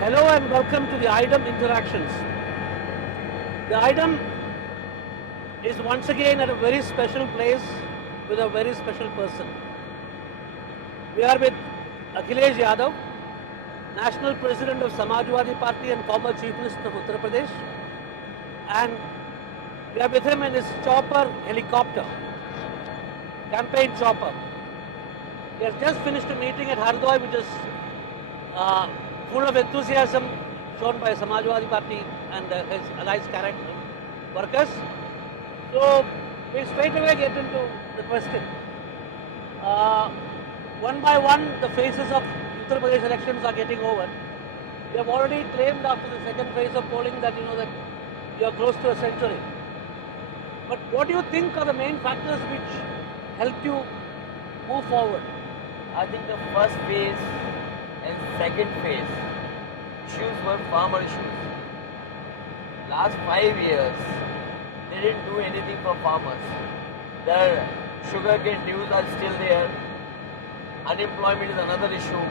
Hello and welcome to the AIDEM Interactions. The AIDEM is once again at a very special place with a very special person. We are with Akhilesh Yadav, National President of Samajwadi Party and former Chief Minister of Uttar Pradesh, and we are with him in his chopper helicopter, campaign chopper. He has just finished a meeting at Hardoi, which is full of enthusiasm shown by Samajwadi Party and his allies character workers. So we straight away get into the question. One by one, the phases of Uttar Pradesh elections are getting over. We have already claimed after the second phase of polling that that you are close to a century. But what do you think are the main factors which helped you move forward? I think the first phase and second phase issues were farmer issues. Last 5 years, they didn't do anything for farmers. The sugarcane dues are still there. Unemployment is another issue.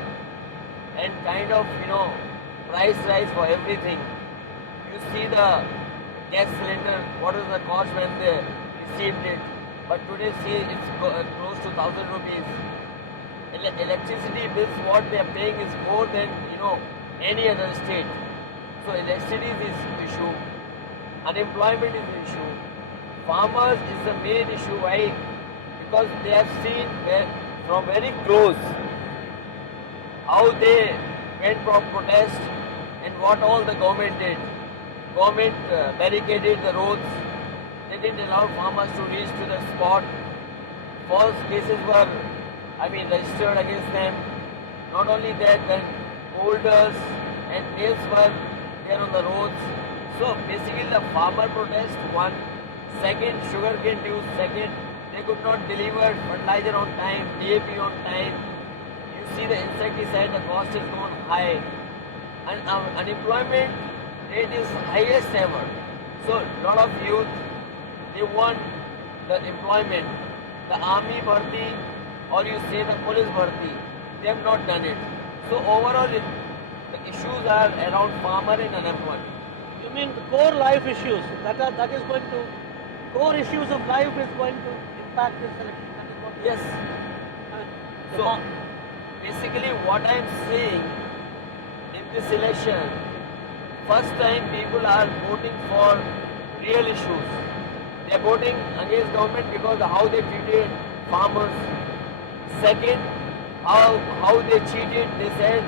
And kind of, price rise for everything. You see the gas cylinder, what was the cost when they received it. But today, see, it's close to 1,000 rupees. Electricity bills, what they are paying is more than any other state. So electricity is the issue, unemployment is the issue, farmers is the main issue. Why? Because they have seen from very close how they went for protest and what all the government did. Government barricaded the roads. They didn't allow farmers to reach to the spot. False cases were registered against them. Not only that, then boulders and nails were there on the roads. So basically the farmer protest, one. Second, sugarcane dues. Second, they could not deliver fertilizer on time, DAP on time. You see the insecticide, the cost has gone high. And unemployment rate is highest ever. So lot of youth, they want the employment. The army bharti, or you say the police bharti, they have not done it. So overall, the issues are around farmer and unemployment. You mean the core life issues, that is going to, core issues of life is going to impact this election? That is what yes. So basically what I am saying, in this election, first time people are voting for real issues. They are voting against government because of how they treated farmers. Second, how they cheated. They said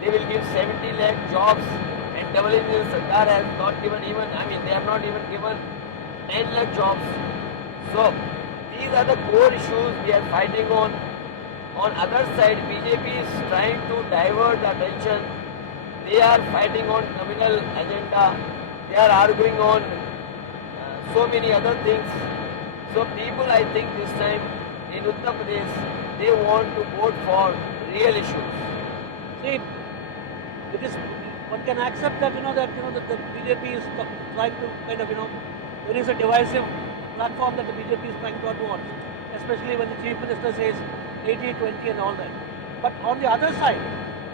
they will give 70 lakh jobs, and double engine Sarkar has not given even, they have not even given 10 lakh jobs. So these are the core issues we are fighting on. On other side, BJP is trying to divert the attention. They are fighting on communal agenda. They are arguing on so many other things. So people, I think this time in Uttar Pradesh, they want to vote for real issues. See, it is, one can accept that that the BJP is trying to kind of there is a divisive platform that the BJP is trying to advance, especially when the Chief Minister says 80-20 and all that. But on the other side,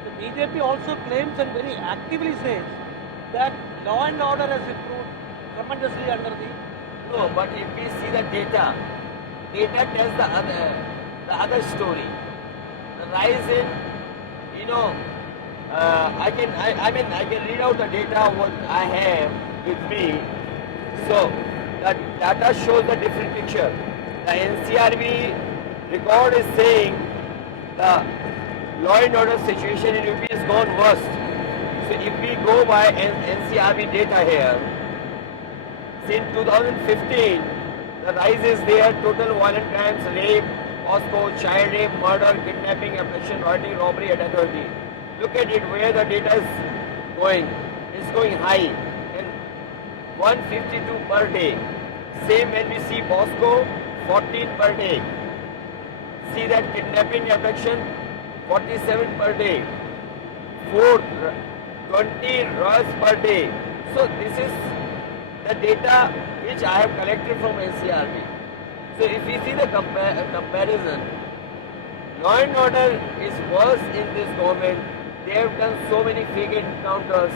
the BJP also claims and very actively says that law and order has improved tremendously under the... No, but if we see the data tells the other story. The rise in, I can read out the data what I have with me. So the data shows the different picture. The NCRB record is saying the law and order situation in UP has gone worst. So if we go by NCRB data here, since 2015, the rise is there: total violent crimes, rape, POSCO, child rape, murder, kidnapping, abduction, robbery, and adultery. Look at it, where the data is going. It's going high, and 152 per day. Same when we see POSCO, 14 per day. See that kidnapping, abduction, 47 per day. 20 riots per day. So this is the data which I have collected from NCRB. So if we see the comparison, Law and order is worse in this government. They have done so many fake encounters.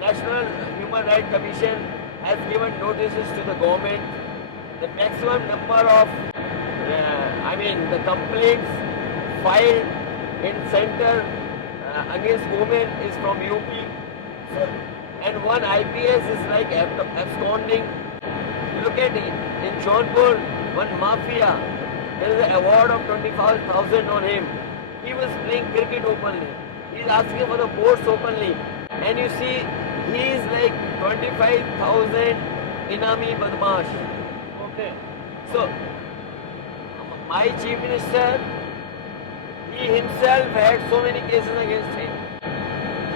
National Human Rights Commission has given notices to the government. The maximum number of, the complaints filed in center against women is from UP. So, and one IPS is like absconding. Look at it. In Jaunpur, one mafia, there is an award of 25,000 on him. He was playing cricket openly. He is asking for the votes openly. And you see, he is like 25,000 Inami Badmash. Okay. So, my chief minister, he himself had so many cases against him.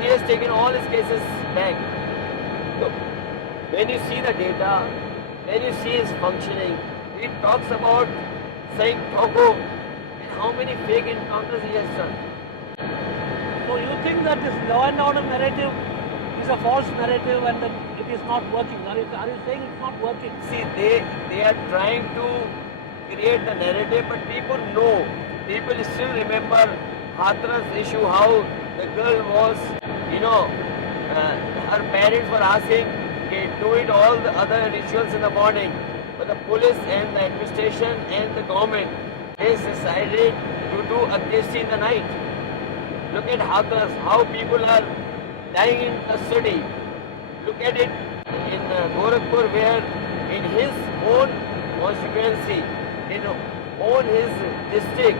He has taken all his cases back. So, when you see the data, when you see his functioning, he talks about saying Togo and how many fake encounters he has done. So you think that this law and order narrative is a false narrative and that it is not working? Are you saying it's not working? See, they are trying to create the narrative, but people know. People still remember Hathras issue, how the girl was, her parents were asking, okay, do it all the other rituals in the morning. But the police and the administration and the government has decided to do a Kesti in the night. Look at how people are dying in custody. Look at it in Gorakhpur, where in his own constituency, his district,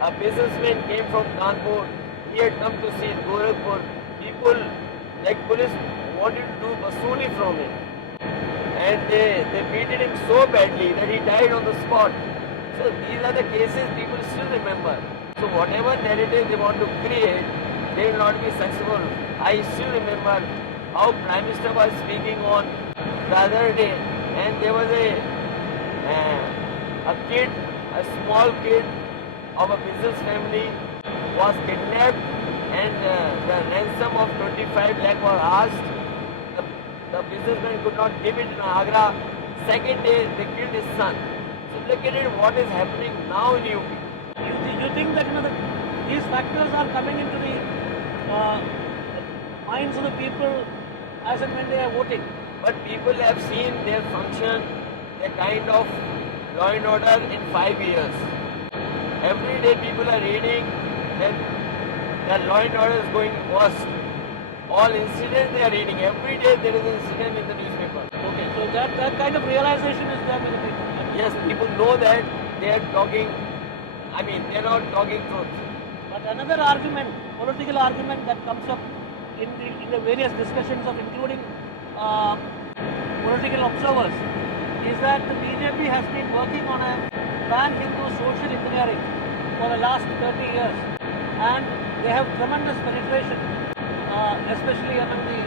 a businessman came from Kanpur. He had come to see Gorakhpur. People, like police, wanted to do basuli from him. And they beated him so badly that he died on the spot. So these are the cases people still remember. So whatever narrative they want to create, they will not be successful. I still remember how Prime Minister was speaking on the other day, and there was a small kid of a business family was kidnapped, and the ransom of 25 lakh was asked. The businessman could not give it in Agra. Second day, they killed his son. So look at it, what is happening now in UP. You think that these factors are coming into the minds of the people as and when they are voting? But people have seen their function, their kind of law and order in 5 years. Every day people are reading that the law and order is going worst. All incidents they are reading. Every day there is an incident in the newspaper. Okay, so that kind of realization is there with the people. Yes, people know that they are talking, they are not talking truth. But another argument, political argument that comes up in the various discussions of including political observers is that the BJP has been working on a pan-Hindu social engineering for the last 30 years, and they have tremendous penetration, especially among the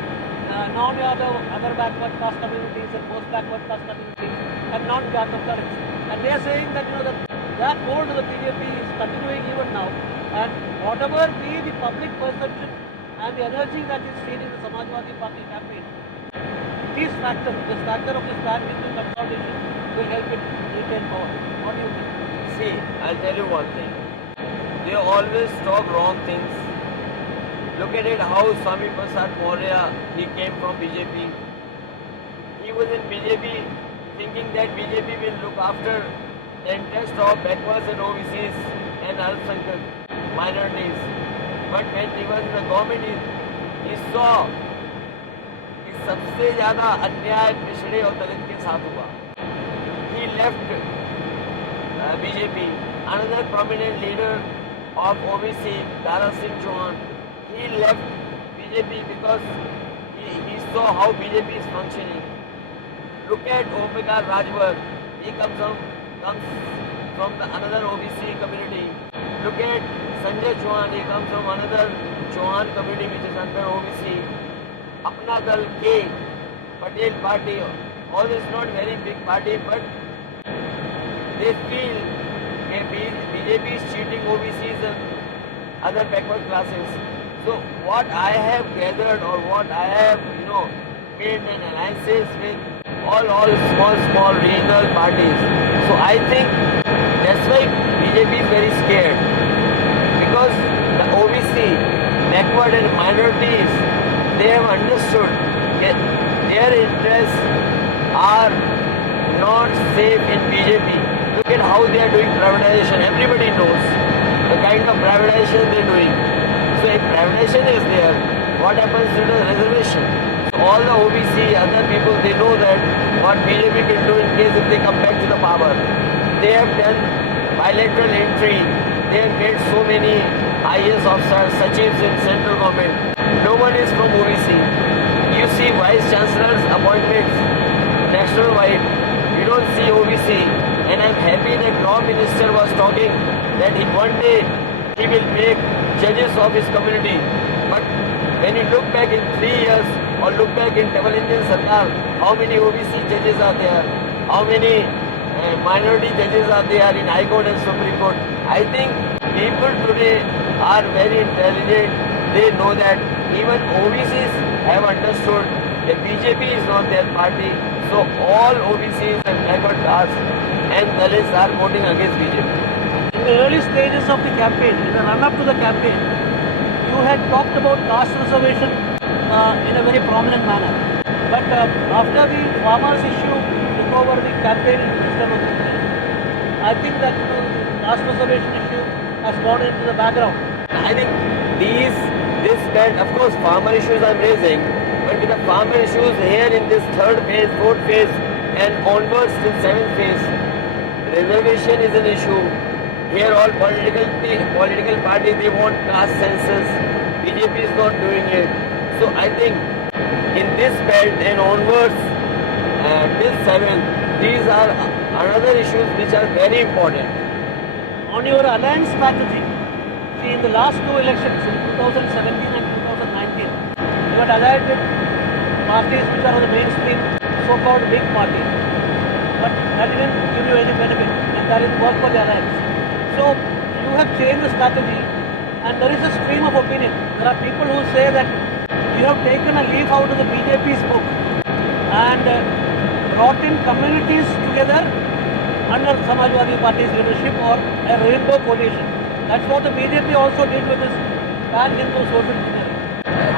non-Yadav, other backward caste communities and post-backward caste communities and non-Yadav Dalits. And they are saying that that hold of the BJP is continuing even now, and whatever be the public perception and the energy that is seen in the Samajwadi Party campaign, this factor of this pan-Hindu consolidation will help it retain power. What do you think? See, I'll tell you one thing. They always talk wrong things. Look at it, how Swami Prasad Maurya, he came from BJP. He was in BJP thinking that BJP will look after the interest of backwards and OBCs and Alphabet minorities. But when he was in the government, he saw कि सबसे ज़्यादा अन्याय पिछड़े और दलित के साथ हुआ. He left BJP. Another prominent leader of OBC, Dara Singh Chauhan, he left BJP because he saw how BJP is functioning. Look at Omkar Rajwar. He comes from another OBC community. Look at Sanjay Chauhan. He comes from another Chauhan community which is under OBC. Apna Dal K, Patel Party. All is not very big party, but they feel that BJP is cheating OBCs and other backward classes. So what I have gathered, or what I have, made an analysis with all small regional parties. So I think that's why BJP is very scared. minorities, they have understood that their interests are not safe in BJP. Look at how they are doing privatization. Everybody knows the kind of privatization they are doing. So if privatization is there, what happens to the reservation? So all the OBC, other people, they know that what BJP will do in case if they come back to the power. They have done bilateral entry. They have made so many IAS officers, Sachivs in central government. No one is from OBC. You see vice chancellors' appointments national-wide. You don't see OBC. And I'm happy that law minister was talking that one day he will make judges of his community. But when you look back in 3 years or look back in double engine Sarkar, how many OBC judges are there? How many minority judges are there in High Court and Supreme Court? I think people today are very intelligent. They know that even OBCs have understood that BJP is not their party. So all OBCs and backward castes and Dalits are voting against BJP. In the early stages of the campaign, in the run-up to the campaign, you had talked about caste reservation in a very prominent manner. But after the farmers issue took over the campaign in Mr. I think that the caste reservation issue has gone into the background. I think this belt, of course, farmer issues I'm raising, but with the farmer issues here in this third phase, fourth phase, and onwards till seventh phase, reservation is an issue. Here all political parties, they want caste census. BJP is not doing it. So I think in this belt and onwards till 7th, these are another issues which are very important. On your alliance strategy, see in the last two elections, in 2017 and 2019, you had allied with parties which are on the mainstream, so-called big parties. But that didn't give you any benefit, and that didn't work for the alliance. So you have changed the strategy, and there is a stream of opinion. There are people who say that you have taken a leaf out of the BJP's book and brought in communities together under Samajwadi Party's leadership or a rainbow coalition. That's what the BJP also did with this pan-Hindu social engineering.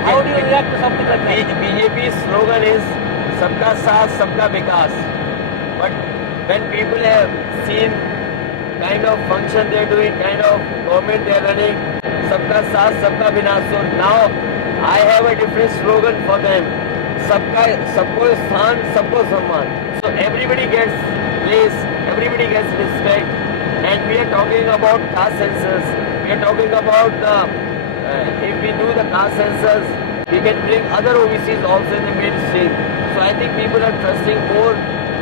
How do you react to something like that? BJP's slogan is Sabka Saath, Sabka Vikas. But when people have seen kind of function they are doing, kind of government they are running, Sabka Saath, Sabka Vinash. So now I have a different slogan for them. Sabko Sthan, Sabko Samman. So everybody gets place, everybody gets respect. And we are talking about caste census. We are talking about if we do the caste census, we can bring other OBCs also in the mainstream. So I think people are trusting more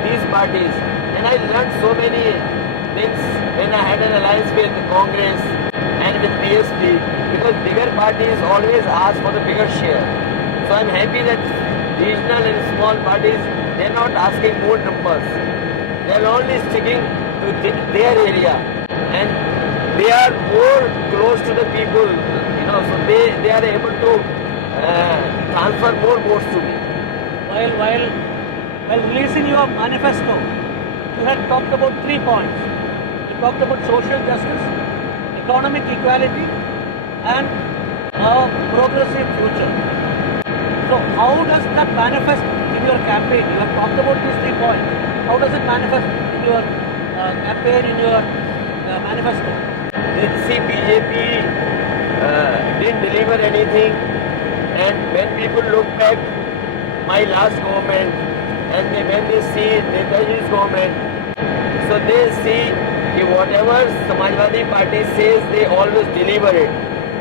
these parties. And I learned so many things when I had an alliance with Congress and with BSP, because bigger parties always ask for the bigger share. So I'm happy that regional and small parties, they're not asking more numbers. They're only sticking to their area, and they are more close to the people, so they are able to transfer more votes to me. While releasing your manifesto, you had talked about 3 points. You talked about social justice, economic equality, and a progressive future. So how does that manifest in your campaign? You have talked about these 3 points. How does it manifest in your campaign, in your manifesto? See, BJP didn't deliver anything, and when people look back my last government and when they see Netaji's government, so they see whatever Samajwadi Party says, they always deliver it.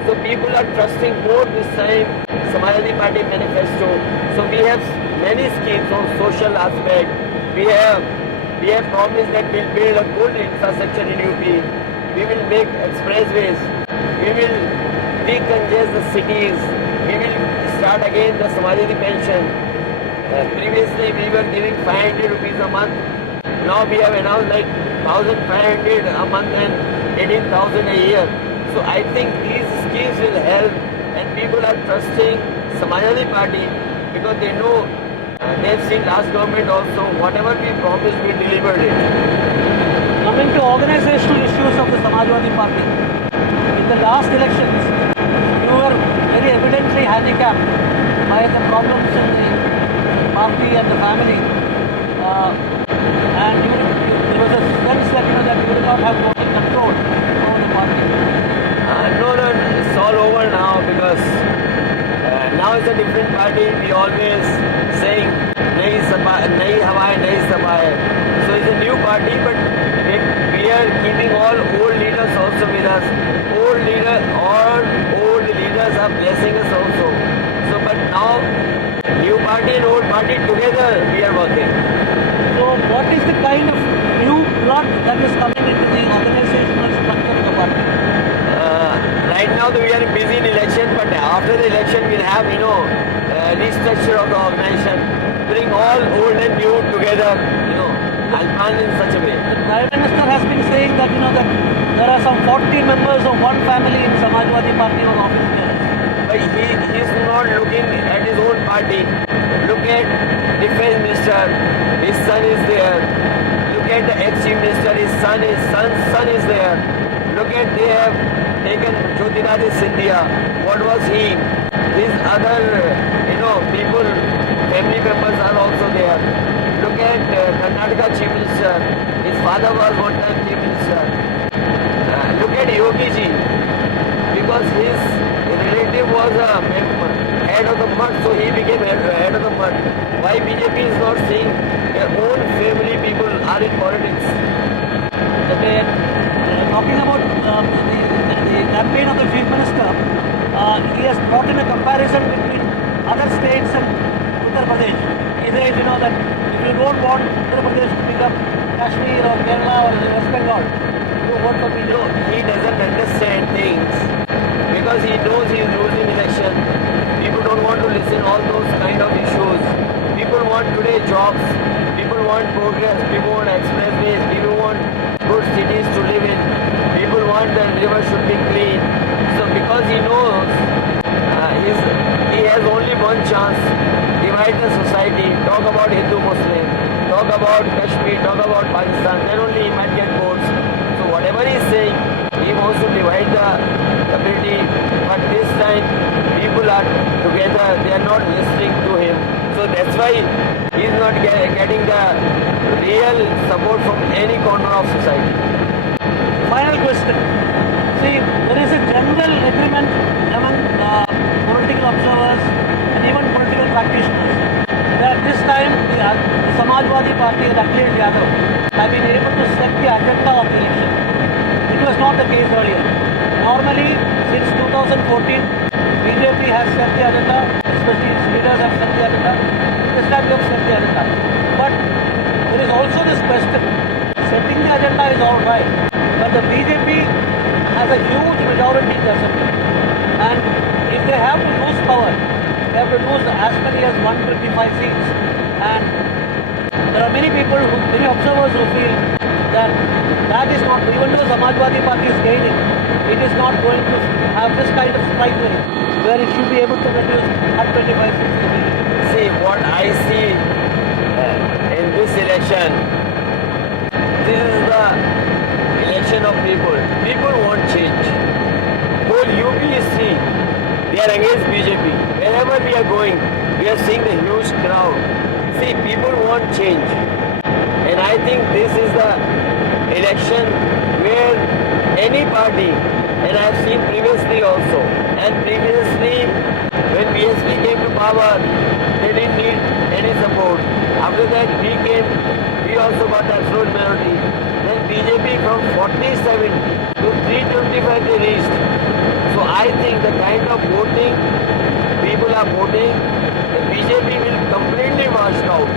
So people are trusting more this time Samajwadi Party manifesto. So we have many schemes on social aspect. We have promised that we'll build a good infrastructure in UP. We will make expressways. We will decongest the cities. We will start again the Samajwadi pension. Previously we were giving 500 rupees a month. Now we have announced like 1,500 a month and 18,000 a year. So I think these schemes will help, and people are trusting Samajwadi Party because they know they have seen last government also, whatever we promised, we delivered it. Coming to organizational issues of the Samajwadi Party, in the last elections, you were very very evidently handicapped by the problems in the party and the family. And there was a sense that that you will not have total control over the party. No, it's all over now because now it's a different party. We always saying nahi hawa hai, nahi sabha hai. So it's a new party, but we are keeping all old leaders also with us. All old leaders are blessing us also. So, but now new party and old party together we are working. So what is the kind of new blood that is coming into the organizational structure of the party? Right now we are busy in election, but after the election we'll have restructure of the organization, bring all old and new together, and plan in such a way. The Prime Minister has been saying that that there are some 40 members of one family in Samajwadi Party on office bearers. But he is not looking at his own party. Look at Defense Minister, his son is there. Look at the ex-Chief Minister, his son's son is there. Look at they have taken Jyotiradi Scindia. What was he? His other, people, family members are also there. Look at Karnataka Chief Minister. His father was one time Chief Minister. Look at Yogi Ji. Because his relative was a head of the mud, so he became head of the mud. Why BJP is not seeing their own family people are in politics? Talking about the campaign of the Chief Minister, he has brought in a comparison between other states and Uttar Pradesh. He says, that if you don't want Uttar Pradesh to become Kashmir or Kerala or West Bengal, you vote for BJP. He doesn't understand things because he knows he is losing election. People don't want to listen all those kind of issues. People want today jobs. People want progress. People want expressways. People want good cities to live in. People want the river should be clean. So because he knows he has only one chance, divide the society, talk about Hindu-Muslim, talk about Kashmir, talk about Pakistan, then only he might get votes. So whatever he is saying, he wants to divide the community, but this time people are together, they are not listening to him. So that's why he is not getting the real support from any corner of society. Final question. See, there is a general agreement among political observers and even political practitioners that this time the Samajwadi Party and Akhilesh Yadav have been able to set the agenda of the election. It was not the case earlier. Normally, since 2014, BJP has set the agenda, especially its leaders have set the agenda. This time they have set the agenda. But there is also this question. Setting the agenda is all right, but the BJP has a huge majority in the assembly. And if they have to lose power, they have to lose as many as 125 seats. And there are many observers who feel that is not, even though Samajwadi Party is gaining, it is not going to have this kind of strike rate where it should be able to reduce 125 seats. See, what I see in this election, this is the election of people. People want change. Whole UP is seeing, they are against BJP. Wherever we are going, we are seeing the huge crowd. See, people want change. And I think this is the election where any party, and I have seen previously also, and previously when BSP came to power, they didn't need any support. After that we came, we also got absolute majority. Then BJP from 47 to 325 they reached. So I think the kind of voting people are voting, the BJP will completely washed out.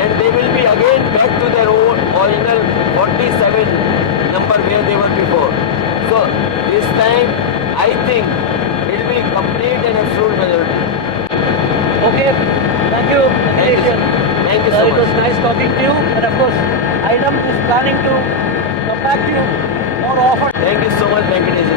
And they will be again back to their own original 47 number where they were before. So this time I think it will be complete and absolute majority. Okay, thank you, Akhilesh. Thank you so It much. was nice talking to you, and of course, AIDEM is planning to come back to you more often. Thank you so much, Venkitesh.